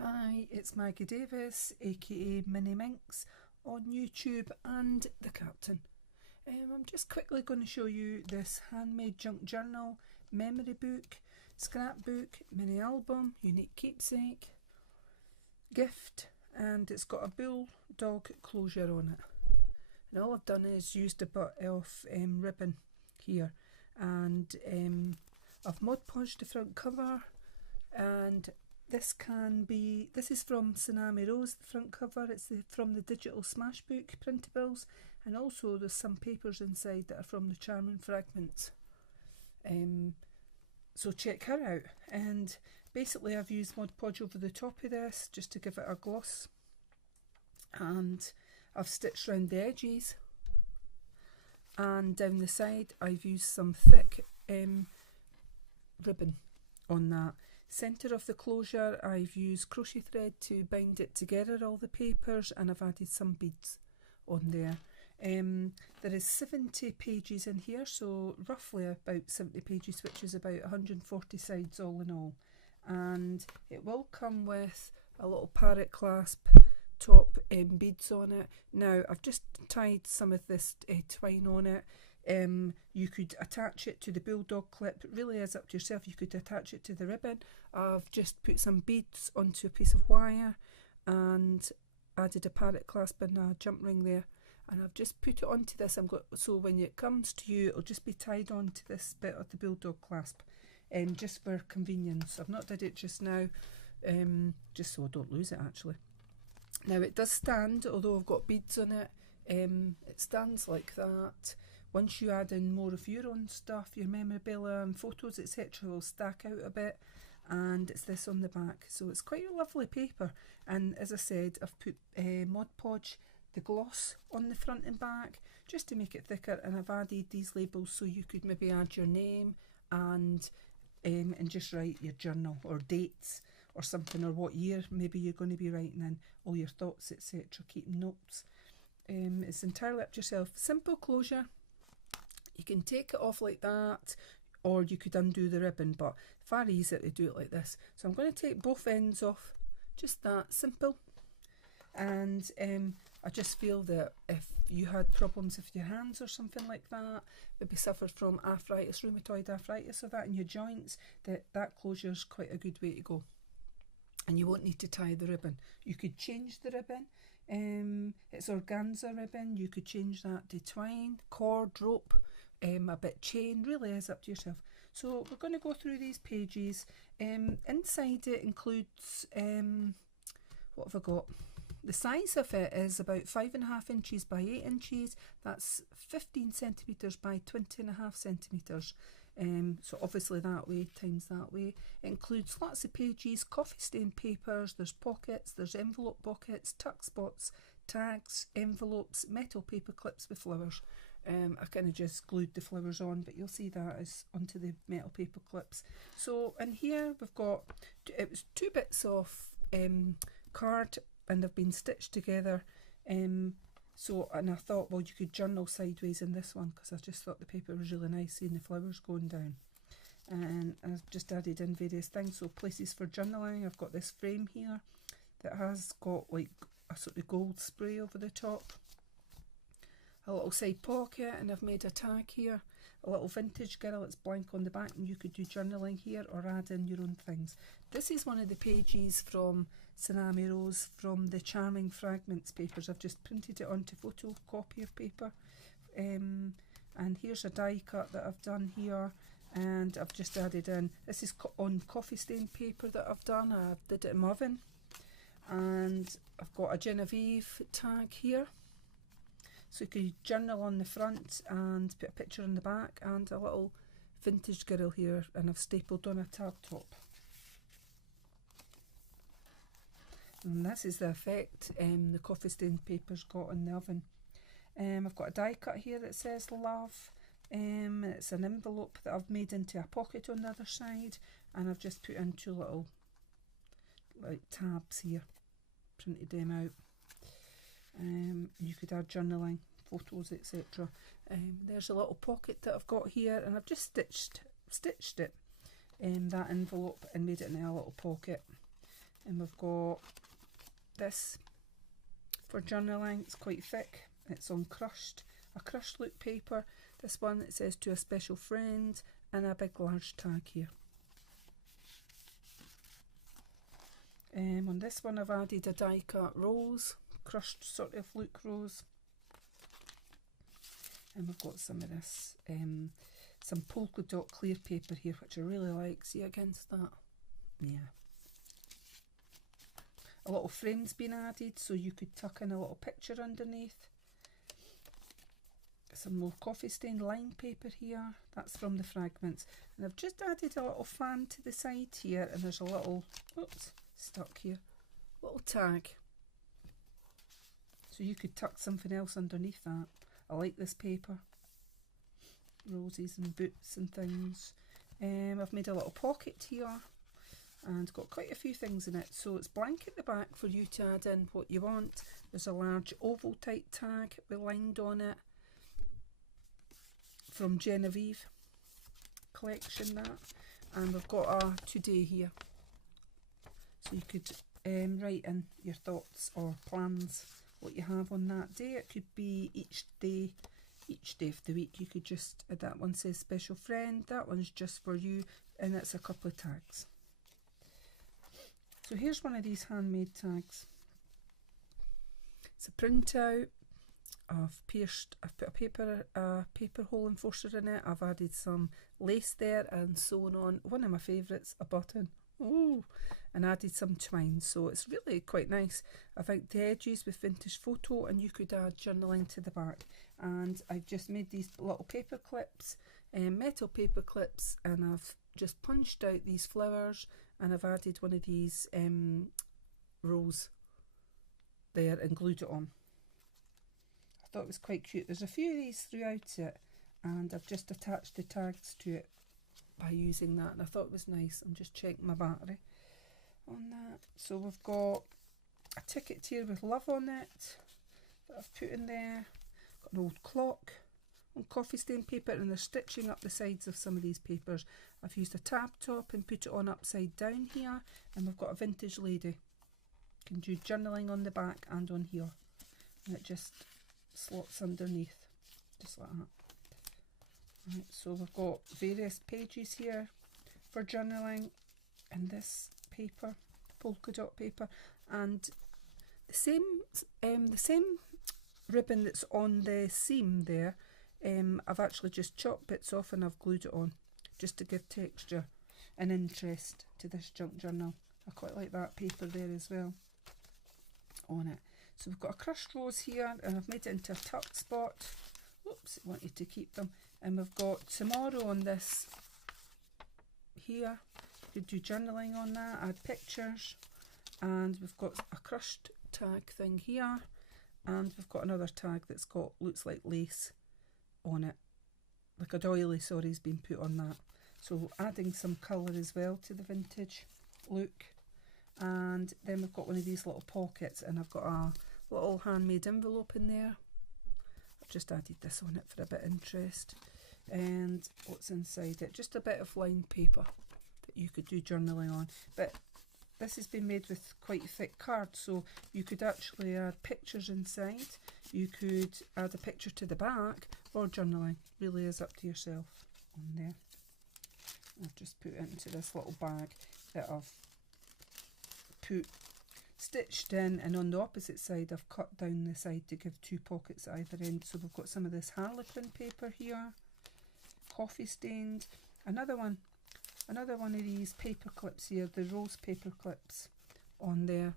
Hi, it's Maggie Davis, aka Mini Minx, on YouTube and the Captain. I'm just quickly going to show you this Handmade Junk Journal, memory book, scrapbook, mini album, unique keepsake, gift, and it's got a bulldog closure on it. And all I've done is used a bit of ribbon here, and I've Mod Podged the front cover, and this is from Tsunami Rose, the front cover. It's from the digital smash book printables, and also there's some papers inside that are from the Charming Fragments. So check her out. And basically I've used Mod Podge over the top of this just to give it a gloss, and I've stitched around the edges, and down the side I've used some thick ribbon on that. Centre of the closure I've used crochet thread to bind it together, all the papers, and I've added some beads on there. There is 70 pages in here, so roughly about 70 pages, which is about 140 sides all in all. And it will come with a little parrot clasp top beads on it. Now I've just tied some of this twine on it. You could attach it to the bulldog clip. It really is up to yourself. You could attach it to the ribbon. I've just put some beads onto a piece of wire and added a parrot clasp and a jump ring there, and I've just put it onto this. So when it comes to you, it'll just be tied onto this bit of the bulldog clasp, just for convenience. I've not did it just now, just so I don't lose it actually. Now it does stand, although I've got beads on it. It stands like that. Once you add in more of your own stuff, your memorabilia and photos, etc., will stack out a bit, and it's this on the back. So it's quite a lovely paper, and as I said, I've put Mod Podge the gloss on the front and back just to make it thicker, and I've added these labels so you could maybe add your name and just write your journal or dates or something, or what year maybe you're going to be writing in, all your thoughts, etc., keeping notes. It's entirely up to yourself. Simple closure. You can take it off like that, or you could undo the ribbon, but far easier to do it like this. So I'm going to take both ends off, just that simple. And I just feel that if you had problems with your hands or something like that, maybe suffered from arthritis, rheumatoid arthritis or that in your joints, that closure is quite a good way to go. And you won't need to tie the ribbon. You could change the ribbon. It's organza ribbon. You could change that to twine, cord, rope, a bit chain. Really is up to yourself. So we're going to go through these pages. Inside it includes what have I got? The size of it is about 5.5 inches by 8 inches. That's 15 centimetres by 20.5 centimetres. So obviously that way times that way. It includes lots of pages, coffee stain papers, there's pockets, there's envelope pockets, tuck spots, tags, envelopes, metal paper clips with flowers. I kind of just glued the flowers on, but you'll see that is onto the metal paper clips. So in here we've got, it was 2 bits of card, and they've been stitched together. And I thought, well, you could journal sideways in this one, because I just thought the paper was really nice, seeing the flowers going down. And I've just added in various things, so places for journaling. I've got this frame here that has got like a sort of gold spray over the top, a little side pocket, and I've made a tag here, a little vintage girl. It's blank on the back, and you could do journaling here or add in your own things. This is one of the pages from Tsunami Rose from the Charming Fragments papers. I've just printed it onto photocopier paper, and here's a die cut that I've done here, and I've just added in, this is on coffee stain paper that I've done. I did it in my oven, and I've got a Genevieve tag here. So you could journal on the front and put a picture on the back, and a little vintage girl here, and I've stapled on a tag top. And this is the effect the coffee stain paper's got in the oven. I've got a die cut here that says love. It's an envelope that I've made into a pocket on the other side, and I've just put in 2 little like tabs here, printed them out. You could add journaling, photos, etc. There's a little pocket that I've got here, and I've just stitched it in that envelope and made it into a little pocket. And we've got this for journaling. It's quite thick. It's on a crushed look paper. This one, it says to a special friend, and a big large tag here. On this one I've added a die cut rose, crushed sort of look rose. And we've got some of this, some polka dot clear paper here, which I really like. See against that? Yeah. A little frame's been added, so you could tuck in a little picture underneath. Some more coffee stained line paper here. That's from the fragments. And I've just added a little fan to the side here, and there's a little, oops, stuck here, little tag. So you could tuck something else underneath that. I like this paper. Roses and boots and things. I've made a little pocket here and got quite a few things in it. So it's blank at the back for you to add in what you want. There's a large oval type tag with lined on it from Genevieve collection, that. And we've got a today here. So you could write in your thoughts or plans, what you have on that day. It could be each day of the week. You could just, that one says special friend, that one's just for you, and it's a couple of tags. So here's one of these handmade tags. It's a printout. I've put a paper hole enforcer in it. I've added some lace there and sewn on one of my favourites, a button. Oh, and added some twine, so it's really quite nice. I've inked the edges with vintage photo, and you could add journaling to the back. And I've just made these little paper clips, metal paper clips, and I've just punched out these flowers, and I've added one of these rose there and glued it on. I thought it was quite cute. There's a few of these throughout it, and I've just attached the tags to it by using that, and I thought it was nice. I'm just checking my battery on that. So we've got a ticket here with love on it that I've put in there. Got an old clock on coffee stain paper, and they're stitching up the sides of some of these papers. I've used a tab top and put it on upside down here, and we've got a vintage lady. You can do journaling on the back and on here, and it just slots underneath just like that. Right, so we've got various pages here for journaling in this paper, polka dot paper, and the same ribbon that's on the seam there. I've actually just chopped bits off and I've glued it on just to give texture and interest to this junk journal. I quite like that paper there as well on it. So we've got a crushed rose here, and I've made it into a tucked spot. Oops, I wanted to keep them. And we've got tomorrow on this here. You could do journaling on that, add pictures. And we've got a crushed tag thing here. And we've got another tag that's got, looks like lace on it. Like a doily, sorry, has been put on that. So adding some colour as well to the vintage look. And then we've got one of these little pockets, and I've got a little handmade envelope in there. I've just added this on it for a bit of interest. And what's inside it? Just a bit of lined paper that you could do journaling on. But this has been made with quite thick card, so you could actually add pictures inside. You could add a picture to the back, or journaling. Really is up to yourself on there. I've just put it into this little bag that I've stitched in, and on the opposite side I've cut down the side to give two pockets at either end. So we've got some of this harlequin paper here, coffee stained, another one of these paper clips here, the rose paper clips on there,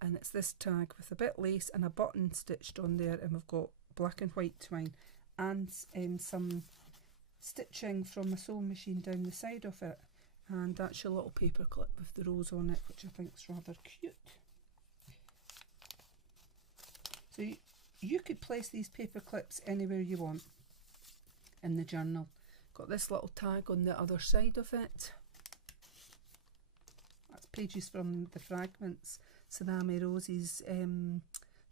and it's this tag with a bit lace and a button stitched on there, and we've got black and white twine and some stitching from a sewing machine down the side of it. And that's your little paper clip with the rose on it, which I think is rather cute. So you could place these paper clips anywhere you want in the journal. Got this little tag on the other side of it. That's pages from the fragments. Tsunami Rose's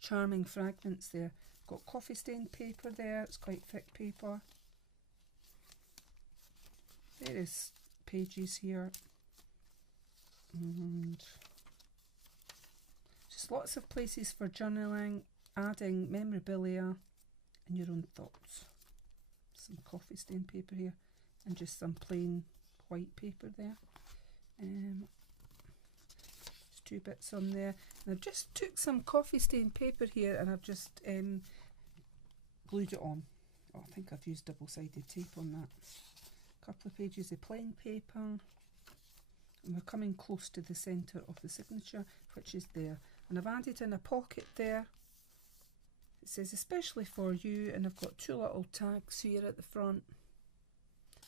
charming fragments there. Got coffee stained paper there, it's quite thick paper. Various pages here, and There's lots of places for journaling, adding memorabilia and your own thoughts. Some coffee stain paper here and just some plain white paper there. Just 2 bits on there. And I've just took some coffee stain paper here and I've just glued it on. Oh, I think I've used double-sided tape on that. A couple of pages of plain paper. And we're coming close to the centre of the signature, which is there. And I've added in a pocket there. It says especially for you, and I've got 2 little tags here at the front.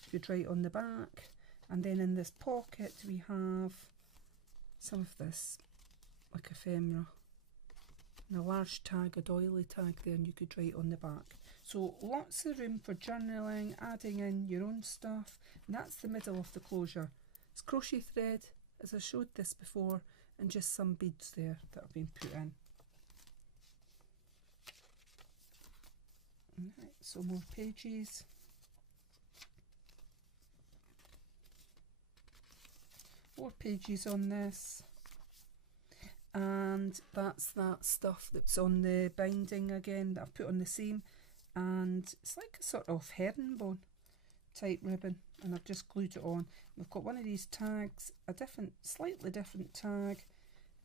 You could write on the back. And then in this pocket we have some of this, like ephemera. And a large tag, a doily tag there, and you could write on the back. So lots of room for journaling, adding in your own stuff. And that's the middle of the closure. It's crochet thread, as I showed this before, and just some beads there that have been put in. Right, so more pages. More pages on this. And that's that stuff that's on the binding again that I've put on the seam. And it's like a sort of herringbone type ribbon, and I've just glued it on. We've got one of these tags, a slightly different tag,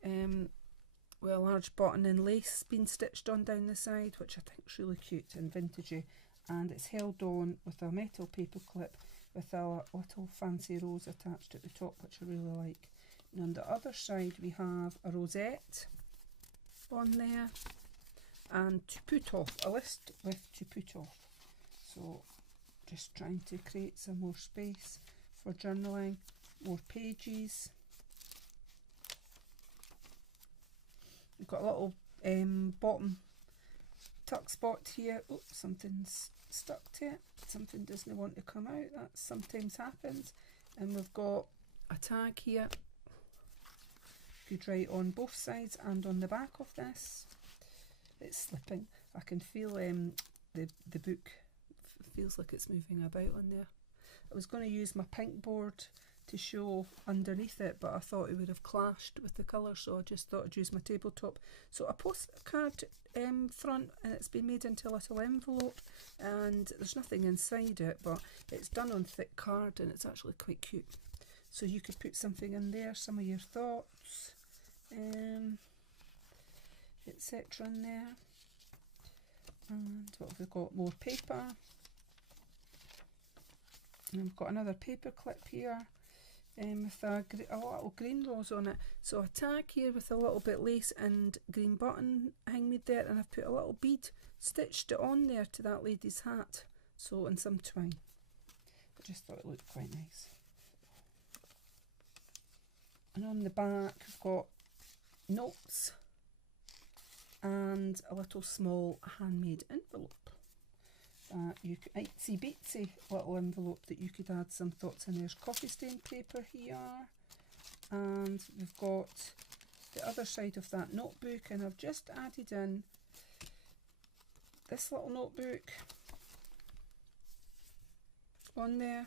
with a large button and lace being stitched on down the side, which I think is really cute and vintagey, and it's held on with a metal paper clip with a little fancy rose attached at the top, which I really like. And on the other side we have a rosette on there, and to put off, a list with to put off. So just trying to create some more space for journaling, more pages. We've got a little bottom tuck spot here. Oh, something's stuck to it. Something doesn't want to come out. That sometimes happens. And we've got a tag here. You could write on both sides and on the back of this. It's slipping. I can feel the book feels like it's moving about on there. I was going to use my pink board to show underneath it, but I thought it would have clashed with the colour, so I just thought I'd use my tabletop. So a postcard front, and it's been made into a little envelope, and there's nothing inside it, but it's done on thick card and it's actually quite cute. So you could put something in there, some of your thoughts, etc. in there. And what have we got? More paper. And we've got another paper clip here with a little green rose on it. So a tag here with a little bit lace and green button hanging there, and I've put a little bead, stitched it on there to that lady's hat. So in some twine. I just thought it looked quite nice. And on the back we've got notes and a little small handmade envelope. You could, itsy bitsy little envelope that you could add some thoughts in. There's coffee stain paper here, and we've got the other side of that notebook, and I've just added in this little notebook on there,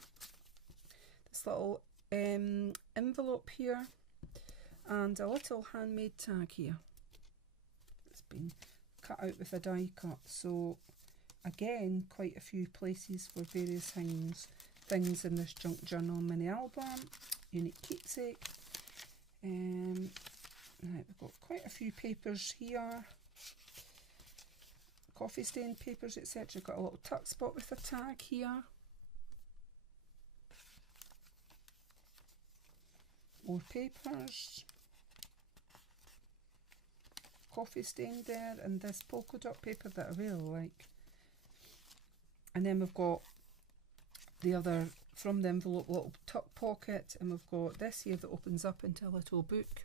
this little envelope here, and a little handmade tag here. It's been cut out with a die cut, so again quite a few places for various things in this junk journal mini album, unique keepsake. Right, we've got quite a few papers here, coffee stain papers, etc. Got a little tuck spot with a tag here. More papers, coffee stain there, and this polka dot paper that I really like. And then we've got the other, from the envelope, little tuck pocket, and we've got this here that opens up into a little book,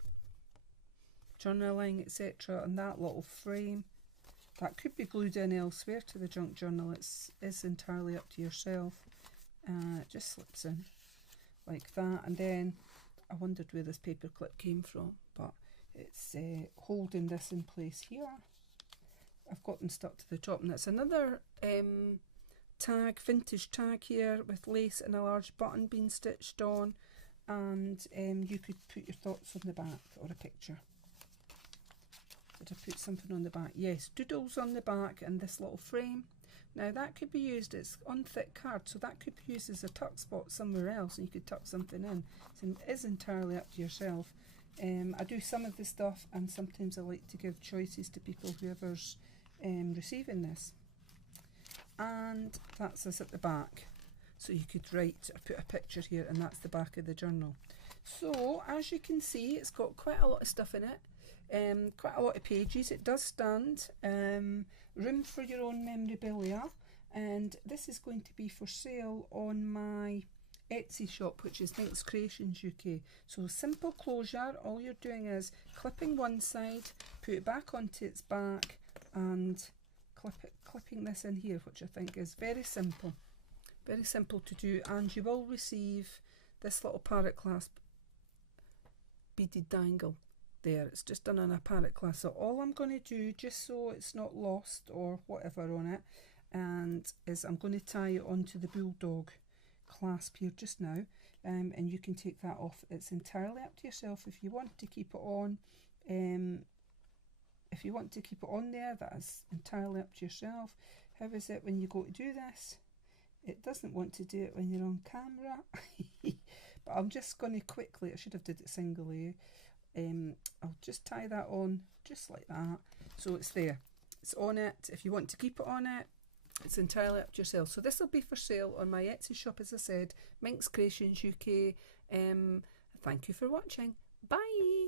journaling, etc. And that little frame, that could be glued in elsewhere to the junk journal. It's entirely up to yourself. It just slips in like that. And then I wondered where this paper clip came from, but it's holding this in place here. I've got them stuck to the top, and that's another tag, vintage tag here with lace and a large button being stitched on, and you could put your thoughts on the back or a picture. Did I put something on the back? Yes, doodles on the back and this little frame. Now that could be used, it's on thick card, so that could be used as a tuck spot somewhere else, and you could tuck something in. So it is entirely up to yourself. I do some of the stuff, and sometimes I like to give choices to people, whoever's receiving this. And that's us at the back. So you could write, I put a picture here, and that's the back of the journal. So as you can see, it's got quite a lot of stuff in it, quite a lot of pages. It does stand, room for your own memorabilia, and this is going to be for sale on my Etsy shop, which is MinxCreationsUK. So simple closure, all you're doing is clipping one side, put it back onto its back, and clipping this in here, which I think is very simple to do. And you will receive this little parrot clasp beaded dangle there. It's just done on a parrot clasp. So all I'm going to do, just so it's not lost or whatever on it, and is I'm going to tie it onto the bulldog clasp here just now, and you can take that off. It's entirely up to yourself if you want to keep it on. If you want to keep it on there, that is entirely up to yourself. How is it when you go to do this? It doesn't want to do it when you're on camera. But I'm just going to quickly, I should have did it singly. I'll just tie that on just like that. So it's there. It's on it. If you want to keep it on it, it's entirely up to yourself. So this will be for sale on my Etsy shop, as I said, MinxCreationsUK. Thank you for watching. Bye.